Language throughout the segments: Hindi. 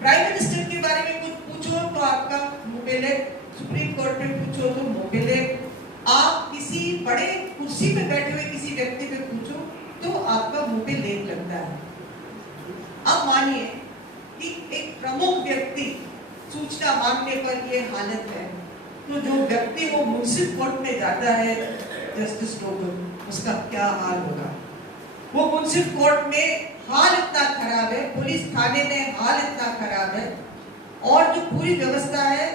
प्राइम मिनिस्टर के बारे में कुछ पूछो तो आपका मुंह पे लेग, सुप्रीम कोर्ट में पूछो तो मुंह पे लेग, आप किसी बड़े कुर्सी पे बैठे हुए किसी व्यक्ति पे पूछो तो आपका मुंह पे लेग लगता है। अब मानिए कि एक प्रमुख व्यक्ति सूचना मांगने पर ये हालत है, तो जो व्यक्ति वो मुंसिफ कोर्ट में जाता है जस्टिस लोगों, उसका क्या हाल होगा। वो मुंसिफ कोर्ट में हाल इतना खराब है, पुलिस थाने में हाल इतना खराब है, और जो पूरी व्यवस्था है,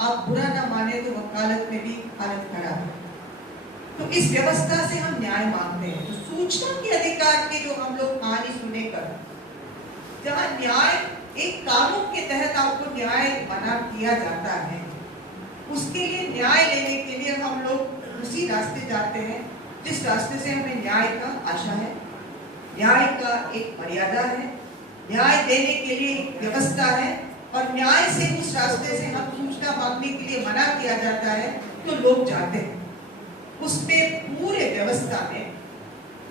आप बुरा ना माने तो वकालत में भी हालत खराब है। तो इस व्यवस्था से हम न्याय मांगते हैं। तो सूचना के अधिकार की जो हम लोग कहानी सुने कर, जहाँ न्याय एक कानून के तहत आपको न्याय बना किया जाता है, उसके लिए न्याय लेने के लिए हम लोग उसी रास्ते जाते हैं जिस रास्ते से हमें न्याय का आशा है, न्याय का एक मर्यादा है, न्याय देने के लिए एक व्यवस्था है, और न्याय से उस रास्ते से हम सूचना मांगने के लिए मना किया जाता है तो लोग जाते हैं। उसमें पूरे व्यवस्था में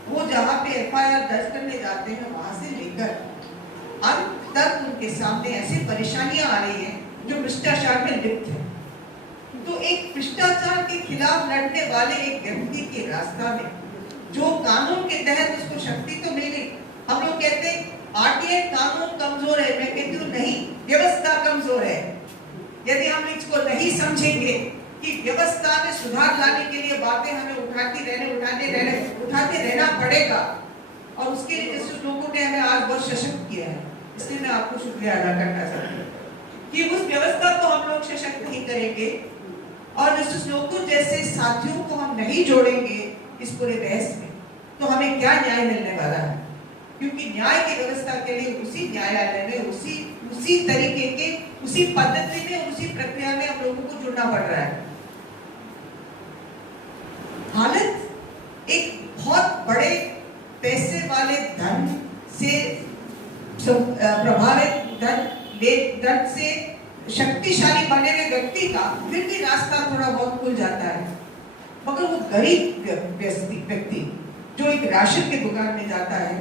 वो जहाँ पे एफआईआर दर्ज करने जाते हैं, वहां से लेकर अंत तक उनके सामने ऐसी परेशानियां आ रही हैं जो भ्रष्टाचार में लिप्त है। तो एक भ्रष्टाचार के खिलाफ लड़ने वाले एक व्यक्ति के रास्ता में जो कानून के तहत उसको शक्ति तो मिल गई, हम लोग कहते हैं आरटीआई कानून कमजोर है, मैं कहती हूँ नहीं, व्यवस्था कमजोर है। यदि हम इसको नहीं समझेंगे कि व्यवस्था में सुधार लाने के लिए बातें हमें उठाते रहना पड़ेगा, और उसके लिए जिस लोगों ने हमें आज बहुत सशक्त किया है, इसलिए मैं आपको शुक्रिया अदा करना चाहती हूँ कि उस व्यवस्था को हम लोग सशक्त नहीं करेंगे और जस्टिस लोकू जैसे साथियों को हम नहीं जोड़ेंगे इस पूरे बहस में, तो हमें क्या न्याय मिलने वाला है। क्योंकि न्याय की व्यवस्था के लिए उसी न्यायालय में उसी तरीके के उसी पद्धति में उसी प्रक्रिया में हम लोगों को जुड़ना पड़ रहा है। हालत एक बहुत बड़े पैसे वाले धन से प्रभावित धन से शक्तिशाली बने हुए व्यक्ति का फिर भी रास्ता थोड़ा बहुत खुल जाता है, मगर वो गरीब व्यक्ति जो एक राशन की दुकान में जाता है,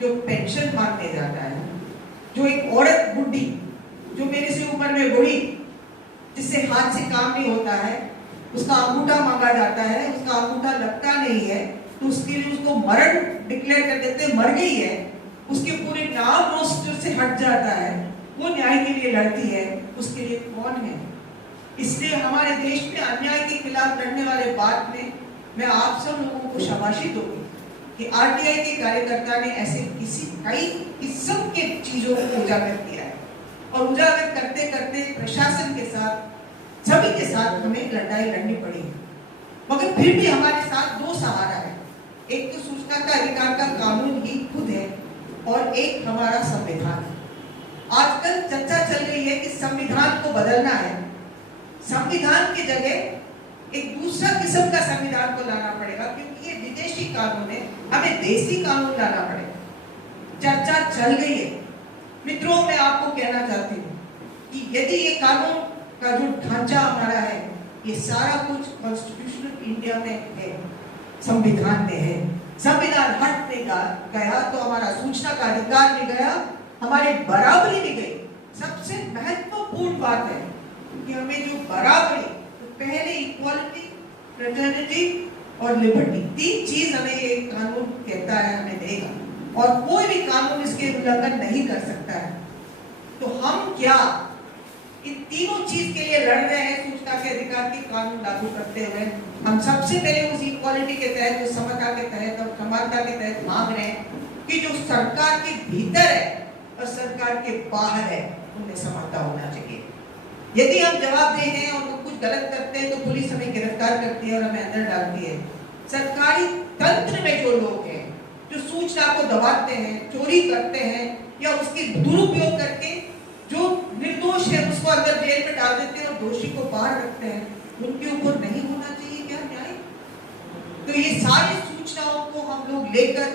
जो पेंशन मांगने जाता है, जो एक औरत बुढ़ी जो मेरे से उम्र में बूढ़ी जिससे हाथ से काम नहीं होता है, उसका अंगूठा मांगा जाता है, उसका अंगूठा लगता नहीं है तो उसके लिए उसको मरण डिक्लेयर कर देते हैं, मर गई है, उसके पूरे नाम रोस्टर से हट जाता है, वो न्याय के लिए लड़ती है, उसके लिए कौन है। इसलिए हमारे देश में अन्याय के खिलाफ लड़ने वाले बात में मैं आप सब लोगों को शाबाशी दूंगी कि आरटीआई के कार्यकर्ता ने ऐसे कई किस्म के चीजों को उजागर किया है, और उजागर करते करते प्रशासन के साथ सभी के साथ हमें लड़ाई लड़नी पड़ी, मगर फिर भी हमारे साथ दो सहारा है। एक तो सूचना का अधिकार का कानून ही खुद है, और एक हमारा संविधान। आजकल चर्चा चल रही है कि संविधान को बदलना है, संविधान की जगह एक दूसरा किस्म का संविधान को लाना पड़ेगा, क्योंकि ये विदेशी कानून है, हमें देसी कानून लाना पड़ेगा। चर्चा चल गई है। मित्रों, मैं आपको कहना चाहती हूँ कि यदि ये कानून का जो ढांचा हमारा है, ये सारा कुछ कॉन्स्टिट्यूशनल इंडिया में है, संविधान में है, संविधान हट में गया तो हमारा सूचना का अधिकार भी गया, हमारी बराबरी भी गई। सबसे महत्वपूर्ण बात है कि हमें जो बराबरी, तो पहले इक्वालिटी, फ्रेटर्निटी और लिबर्टी, तीन चीज हमें ये कानून कहता है, हमें देगा, और कोई भी कानून इसके उल्लंघन नहीं कर सकता है। तो हम क्या इन तीनों चीज के लिए लड़ रहे हैं सूचना के अधिकार के कानून लागू करते हुए? हम सबसे पहले उस इक्वालिटी के तहत, उस समता के तहत और समानता के तहत मांग रहे हैं कि जो सरकार के भीतर है और सरकार के बाहर है, उनमें समानता होना चाहिए। यदि हम जवाबदेह हैं और कुछ गलत करते हैं तो पुलिस हमें गिरफ्तार करती है और हमें अंदर डालती है। सरकारी तंत्र में जो लोग हैं, जो सूचना को दबाते हैं, चोरी करते हैं, या उसके दुरुपयोग करके जो निर्दोष है उसको अंदर जेल में डाल देते हैं और दोषी को बाहर रखते हैं, उनके ऊपर नहीं होना चाहिए क्या न्याय? तो ये सारी सूचनाओं को हम लोग लेकर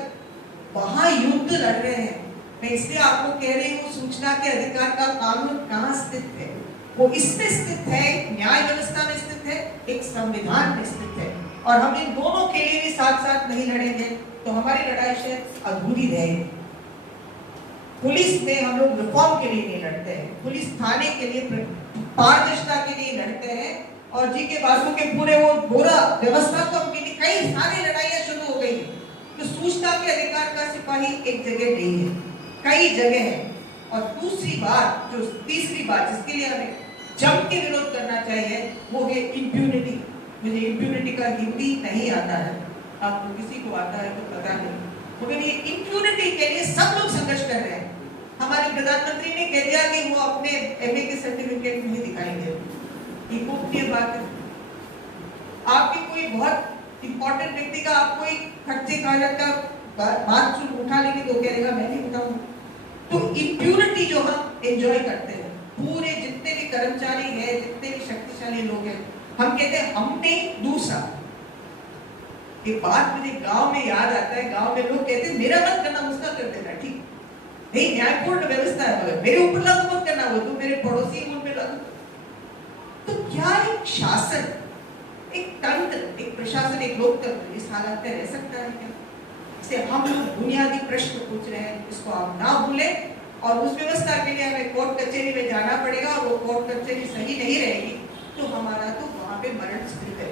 वहां युद्ध लड़ रहे हैं। मैं इसलिए आपको कह रही हूँ, सूचना के अधिकार का कानून कहाँ स्थित है? वो इसमें स्थित है, न्याय व्यवस्था में स्थित है, एक संविधान में स्थित है, और हम इन दोनों के लिए भी साथ साथ नहीं लड़ेंगे तो हमारी लड़ाई शायद अधूरी रहेगी। पुलिस में हम लोग रिफॉर्म के लिए नहीं लड़ते हैं, पुलिस थाने के लिए पारदर्शिता के लिए लड़ते हैं। और जी के बासु के पूरे वो पूरा व्यवस्था तो के लिए कई सारी लड़ाइयाँ शुरू हो गई। तो सूचना के अधिकार का सिपाही एक जगह नहीं है, कई जगह है। और दूसरी बात, जो तीसरी बात जिसके लिए हमें जम के विरोध करना चाहिए, वो है इम्प्यूनिटी। मुझे इम्प्यूनिटी का हिंदी नहीं आता है, आपको किसी को आता है तो पता नहीं, मगर ये इम्प्यूनिटी के लिए सब लोग संघर्ष कर रहे हैं। हमारे प्रधानमंत्री ने कह दिया कि वो अपने एमए के सर्टिफिकेट नहीं दिखाएंगे, ये गोपनीय बात है। आपके कोई बहुत इंपॉर्टेंट व्यक्ति का आप कोई खर्चे खाने का बात सुन उठा लेंगे तो कहेगा मैं नहीं उठाऊंगा। तो इम्प्यूनिटी जो हम एंजॉय करते हैं, पूरे जितने भी कर्मचारी हैं, जितने भी शक्तिशाली लोग हैं, हम कहते हैं हमने दूसरा। एक बात मुझे गांव में याद आता है, गांव में लोग कहते हैं मेरा मत करना, उसका कर देना, ठीक नहीं, न्यायपूर्ण व्यवस्था है, मगर मेरे ऊपर लागू मत करना, वो तो मेरे पड़ोसी हैं उन पे लागू। तो क्या एक शासन, एक तंत्र, एक प्रशासन, एक लोकतंत्र इस हालत में रह सकता है क्या? से हम लोग बुनियादी प्रश्न पूछ रहे हैं, इसको आप ना भूलें। और उस व्यवस्था के लिए हमें कोर्ट कचहरी में जाना पड़ेगा, और वो कोर्ट कचहरी सही नहीं रहेगी तो हमारा तो वहाँ पे मरण स्थित है।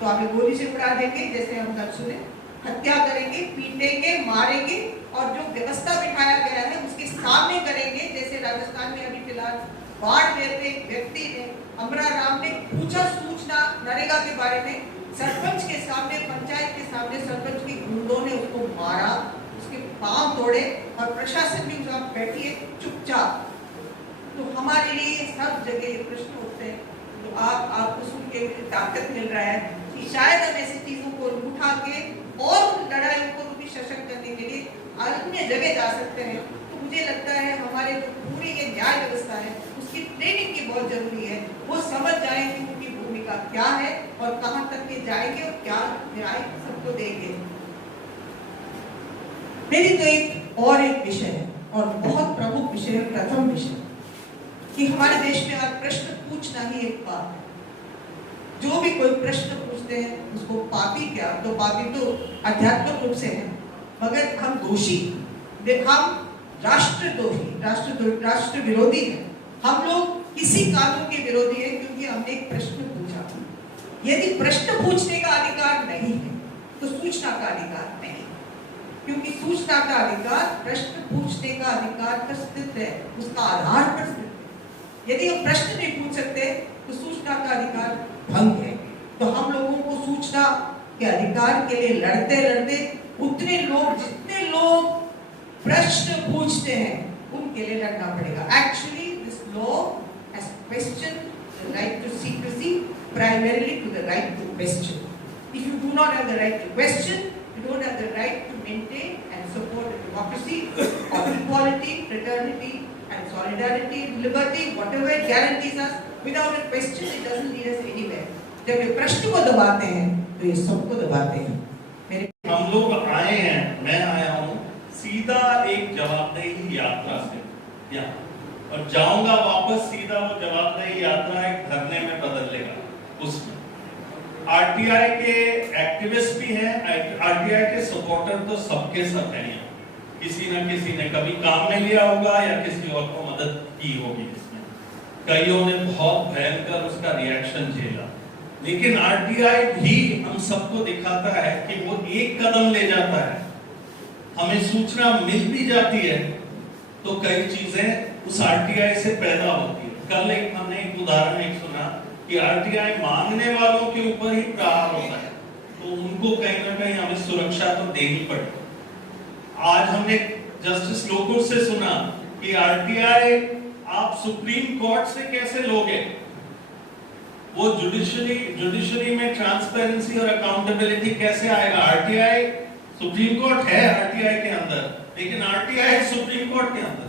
तो हमें गोली से उड़ा देंगे, जैसे हम कल सुने, हत्या करेंगे, पीटेंगे, मारेंगे, और जो व्यवस्था बिठाया गया है उसके सामने करेंगे। जैसे राजस्थान में अभी फिलहाल बाढ़ में एक व्यक्ति ने, अमरा राम ने पूछा सूचना नरेगा के बारे में, सरपंच के सामने, पंचायत के सामने सरपंच की गुंडों ने उसको मारा, उसके पांव तोड़े, और प्रशासन भी उसका बैठिए चुपचाप। तो हमारे लिए सब जगह ये प्रश्न उठते हैं। तो आपको सुन के ताकत मिल रहा है कि शायद हम ऐसी चीजों को उठा के और लड़ाइयों को भी सशक्त करने के लिए अन्य जगह जा सकते हैं। तो मुझे लगता है हमारे जो पूरी ये न्याय व्यवस्था है उसकी ट्रेनिंग की बहुत जरूरी है। वो समझ जाए कि उनकी भूमिका क्या है और कहां तक के जाएंगे और क्या न्याय सबको देंगे। मेरी तो एक विषय है, और बहुत प्रमुख विषय है, प्रथम विषय, कि हमारे देश में आज प्रश्न पूछना ही एक पाप है। जो भी कोई प्रश्न पूछते हैं उसको पापी क्या, तो पापी तो आध्यात्मिक रूप से है, मगर हम दोषी, हम राष्ट्र विरोधी हैं। हम लोग किसी कानून के विरोधी हैं क्योंकि हमने एक प्रश्न पूछा। यदि प्रश्न पूछने का अधिकार नहीं है तो सूचना का अधिकार नहीं, क्योंकि सूचना का अधिकार प्रश्न पूछने का अधिकार पर स्थित है, उसका आधार पर स्थित है। यदि हम प्रश्न नहीं पूछ सकते तो सूचना का अधिकार भंग है। तो हम लोगों को सूचना के अधिकार के लिए लड़ते लड़ते उतने लोग, जितने लोग प्रश्न पूछते हैं उनके लिए लड़ना पड़ेगा। Actually, this law has questioned the right to secrecy primarily to the right to question. If you do not have the right to question, you don't have the right to maintain and support a democracy or equality, fraternity and solidarity, liberty, whatever it guarantees us. Without a question, it doesn't lead us anywhere. जब ये प्रश्न को दबाते हैं तो ये सबको दबाते हैं। हम लोग आए हैं, मैं आया हूँ सीधा एक जवाबदेही यात्रा से यहाँ, और जाऊंगा वापस सीधा वो जवाबदेही यात्रा एक धरने में बदल लेगा। उसमें आरटीआई के एक्टिविस्ट भी हैं, आरटीआई के सपोर्टर तो सबके सब हैं यहाँ। किसी न किसी ने कभी काम में लिया होगा या किसी और को मदद की होगी इसमें। कईयों ने बहुत भयंकर उसका रिएक्शन झेला, लेकिन आरटीआई भी हम सबको दिखाता है कि वो एक कदम ले जाता है। हमें सूचना मिल भी जाती है तो कई चीजें उस आरटीआई से पैदा होती है। कल हमने एक उदाहरण सुना कि आरटीआई मांगने वालों के ऊपर ही प्रहार होता है, तो उनको कहीं ना कहीं हमें सुरक्षा तो देनी पड़ेगी। आज हमने जस्टिस लोकुर से सुना कि आरटीआई आप सुप्रीम कोर्ट से कैसे लोगे, वो जुडिशरी में ट्रांसपेरेंसी और अकाउंटेबिलिटी कैसे आएगा। आरटीआई सुप्रीम कोर्ट है आरटीआई के अंदर, लेकिन आरटीआई है सुप्रीम कोर्ट के अंदर।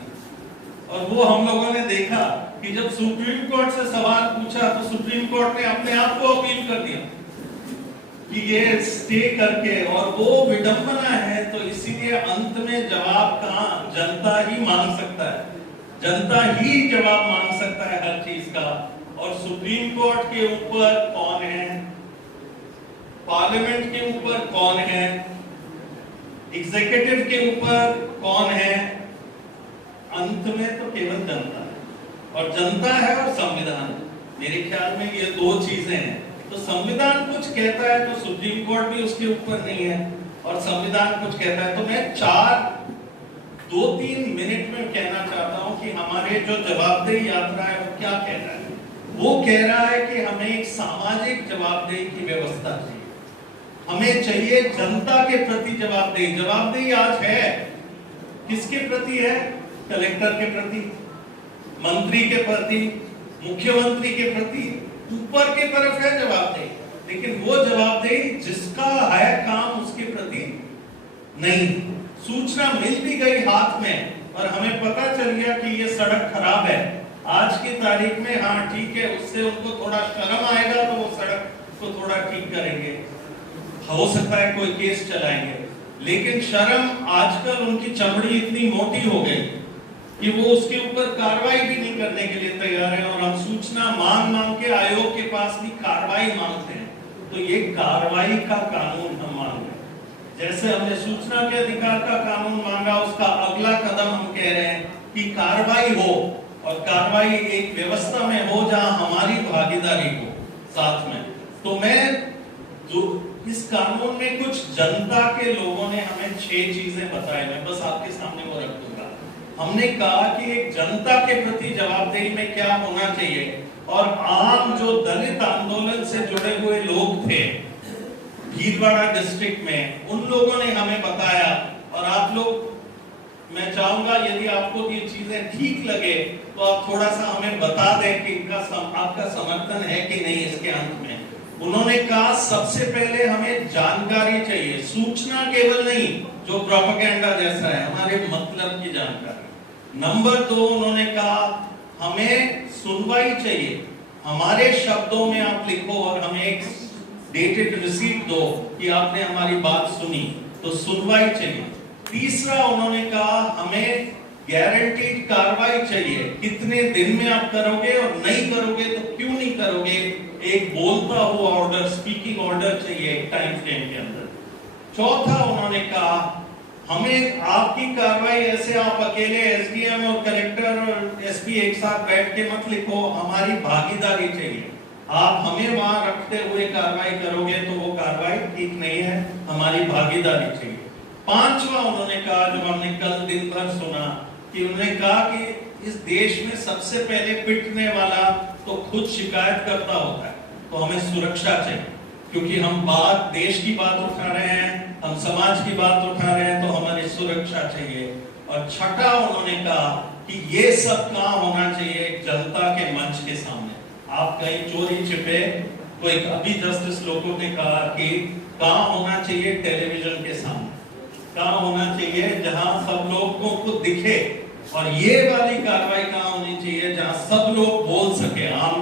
और वो हम लोगों ने देखा कि जब सुप्रीम कोर्ट से सवाल पूछा तो सुप्रीम कोर्ट ने अपने आप को अपील कर दिया कि ये स्टे करके, और वो विडंबना है। तो इसीलिए अंत में जवाब कहां जनता ही मांग सकता है, जनता ही जवाब मांग सकता है हर चीज का। और सुप्रीम कोर्ट के ऊपर कौन है, पार्लियामेंट के ऊपर कौन है, एग्जीक्यूटिव के ऊपर कौन है, अंत में तो केवल जनता है, और जनता है और संविधान। मेरे ख्याल में ये दो चीजें हैं। तो संविधान कुछ कहता है तो सुप्रीम कोर्ट भी उसके ऊपर नहीं है, और संविधान कुछ कहता है। तो मैं 2-3 मिनट में कहना चाहता हूं कि हमारे जो जवाबदेही यात्रा है वो क्या कह रहा है। वो कह रहा है कि हमें एक सामाजिक जवाबदेही की व्यवस्था चाहिए। हमें चाहिए जनता के प्रति जवाबदेही। जवाबदेही आज है किसके प्रति है? कलेक्टर के प्रति, मंत्री के प्रति, मुख्यमंत्री के प्रति, ऊपर के तरफ है जवाबदेही। लेकिन वो जवाबदेही जिसका है काम उसके प्रति नहीं। सूचना मिल भी गई हाथ में और हमें पता चल गया कि ये सड़क खराब है, आज की तारीख में हाँ ठीक है, उससे उनको थोड़ा शर्म आएगा तो वो सड़क को थोड़ा ठीक करेंगे, हो सकता है कोई केस चलाएंगे। लेकिन शर्म आजकल उनकी चमड़ी इतनी मोटी हो गई कि वो उसके ऊपर कार्रवाई भी नहीं करने के लिए तैयार है, और हम सूचना मांग मांग के आयोग के पास भी कार्रवाई मांगते हैं। तो ये कार्रवाई का कानून हम मांग रहे हैं। जैसे हमने सूचना के अधिकार का कानून मांगा, उसका अगला कदम हम कह रहे हैं कि कार्रवाई हो, और कार्रवाई एक व्यवस्था में हो जहां हमारी भागीदारी हो साथ में। तो मैं जो इस कानून में कुछ जनता के लोगों ने हमें 6 चीजें बताई, मैं बस आपके सामने वो रख दूंगा। हमने कहा कि एक जनता के प्रति जवाबदेही में क्या होना चाहिए, और आम जो दलित आंदोलन से जुड़े हुए लोग थे भीलवाड़ा डिस्ट्रिक्ट में, उन लोगों ने हमें बताया। और आप लोग, मैं चाहूंगा यदि आपको ये चीजें ठीक लगे तो आप थोड़ा सा हमें बता दें कि इनका आपका समर्थन है कि नहीं इसके अंत में। उन्होंने कहा सबसे पहले हमें जानकारी चाहिए, सूचना केवल नहीं जो प्रोपेगेंडा जैसा है, हमारे मतलब की जानकारी। नंबर 2, उन्होंने कहा हमें सुनवाई चाहिए, हमारे शब्दों में आप लिखो और हमें एक डेटेड रिसीप्ट दो कि आपने हमारी बात सुनी, तो सुनवाई चाहिए। तीसरा, उन्होंने कहा हमें गारंटीड कार्रवाई चाहिए, कितने दिन में आप करोगे और नहीं करोगे तो क्यों नहीं करोगे, एक बोलता हुआ ऑर्डर, स्पीकिंग ऑर्डर चाहिए एक टाइम फ्रेम के अंदर। चौथा, उन्होंने कहा हमें आपकी कार्रवाई ऐसे आप अकेले एसडीएम और कलेक्टर और एसपी एक साथ बैठ के मत लिखो, हमारी भागीदारी चाहिए। आप हमें वहां रखते हुए कार्रवाई करोगे तो वो कार्रवाई ठीक नहीं है, हमारी भागीदारी चाहिए। पांचवा, उन्होंने कहा जो हमने कल दिन भर सुना, कि उन्होंने कहा कि इस देश में सबसे पहले पिटने वाला तो खुद शिकायत करता होता है, तो हमें सुरक्षा चाहिए, क्योंकि हम देश की बात उठा रहे हैं, हम समाज की बात उठा रहे हैं, तो हमारी सुरक्षा चाहिए। और छठा, उन्होंने कहा कि ये सब कहाँ होना चाहिए, जनता के मंच के सामने। आप कहीं चोरी छिपे, कोई अभी जस्टिस लोगों ने कहा कि कहाँ होना चाहिए, टेलीविजन के सामने, कहाँ होना चाहिए जहां सब लोगों को दिखे। और ये वाली कार्रवाई कहाँ होनी चाहिए, जहां सब लोग बोल सके, आम